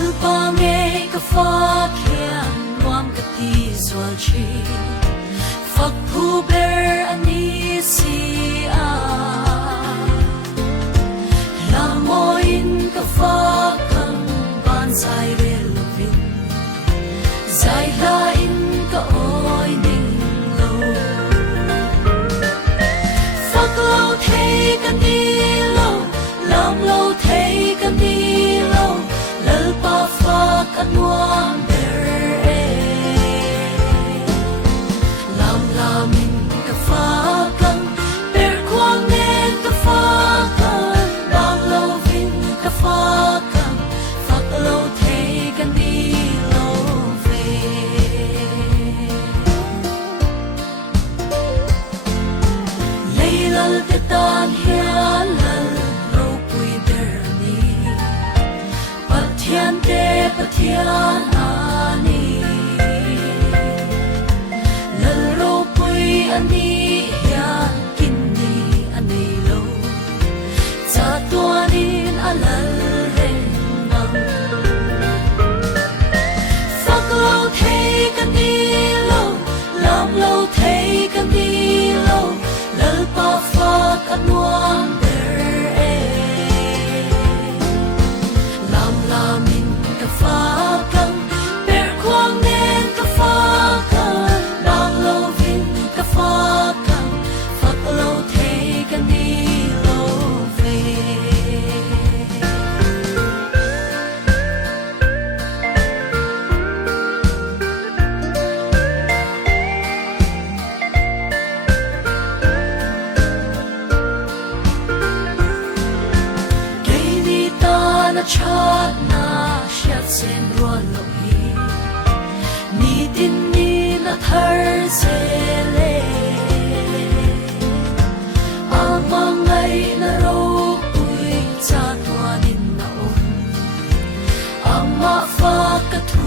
Lalpange ka fakyan wam ka tizwal chi Fakpuber anisi Lamoin ka fakang bansay relovin Zay lain ka oy ning lo Faklo thay ka nilo Lam lo thay ka nilo Lalpa fak anwam ber Lam lamin ka fakang ber kwang nen ka fakang Bang lo vin ka fakang Fak lo thay ka nilo ve Leilal te tan hian lal ro pui ber ni Pathian te pathian ani Lal ro pui ani hian kin ni ani lo Cha tuanin alal reng mang Fak lo thay ka ni lo Lam lo thay ka ni lo Lal pa fak anwam ber Lam lamin ka fakang ber kwang nen ka fakang Bang lo vin ka fakang Fak lo thay ka ni lo ve na chat na shat sen ruan lo hi ni tin ni na thar se le amangai na ro pui cha tuanin na om ama fa ka thu